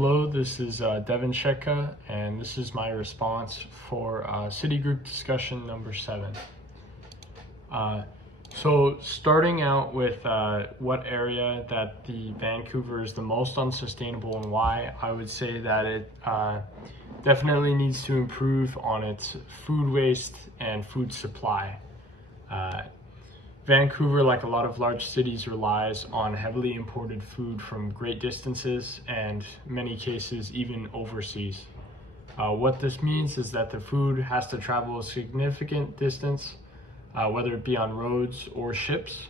Hello, this is Devin Shetka, and this is my response for City Group discussion number 7. So starting out with what area that the Vancouver is the most unsustainable and why, I would say that it definitely needs to improve on its food waste and food supply. Vancouver, like a lot of large cities, relies on heavily imported food from great distances and in many cases even overseas. What this means is that the food has to travel a significant distance, whether it be on roads or ships,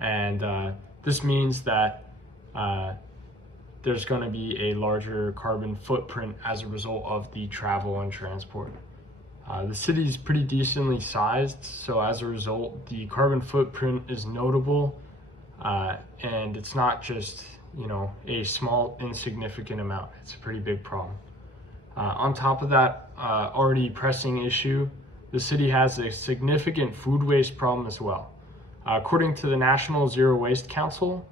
and this means that there's going to be a larger carbon footprint as a result of the travel and transport. The city is pretty decently sized, so as a result, the carbon footprint is notable, and it's not just, a small, insignificant amount. It's a pretty big problem. On top of that already pressing issue, the city has a significant food waste problem as well. According to the National Zero Waste Council,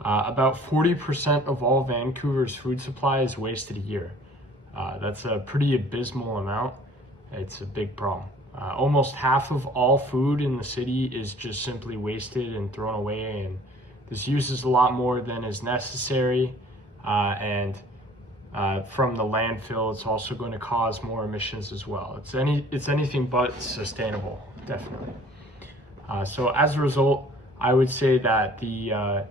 about 40% of all Vancouver's food supply is wasted a year. That's a pretty abysmal amount. It's a big problem. Almost half of all food in the city is just simply wasted and thrown away, and this uses a lot more than is necessary, and from the landfill, it's also going to cause more emissions as well. It's anything but sustainable, definitely. So as a result, I would say that the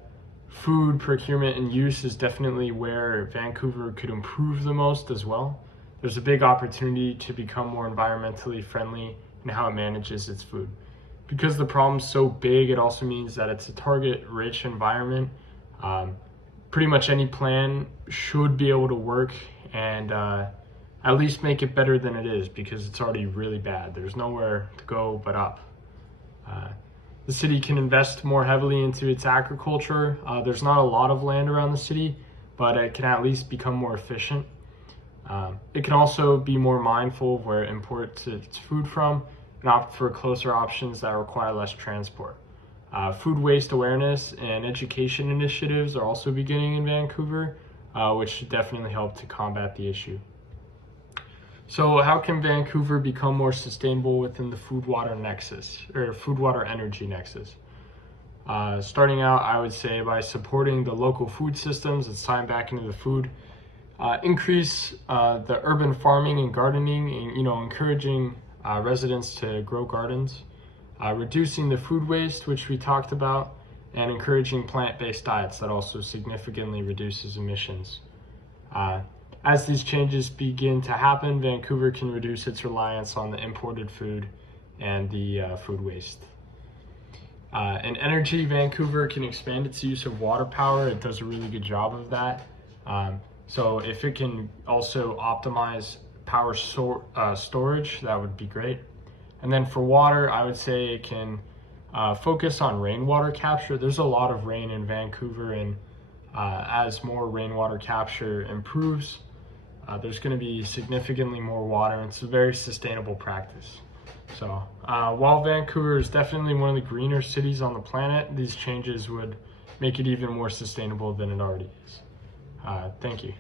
food procurement and use is definitely where Vancouver could improve the most as well. There's a big opportunity to become more environmentally friendly in how it manages its food. Because the problem's so big, it also means that it's a target-rich environment. Pretty much any plan should be able to work and at least make it better than it is, because it's already really bad. There's nowhere to go but up. The city can invest more heavily into its agriculture. There's not a lot of land around the city, but it can at least become more efficient. It can also be more mindful of where it imports its food from and opt for closer options that require less transport. Food waste awareness and education initiatives are also beginning in Vancouver, which should definitely help to combat the issue. So how can Vancouver become more sustainable within the food-water nexus, or food-water energy nexus? Starting out, I would say by supporting the local food systems that's tying back into the food. Increase the urban farming and gardening, and encouraging residents to grow gardens, reducing the food waste, which we talked about, and encouraging plant-based diets that also significantly reduces emissions. As these changes begin to happen, Vancouver can reduce its reliance on the imported food and the food waste. In energy, Vancouver can expand its use of water power. It does a really good job of that. So if it can also optimize power storage, that would be great. And then for water, I would say it can focus on rainwater capture. There's a lot of rain in Vancouver, and as more rainwater capture improves, there's going to be significantly more water, and it's a very sustainable practice. So while Vancouver is definitely one of the greener cities on the planet, these changes would make it even more sustainable than it already is. Thank you.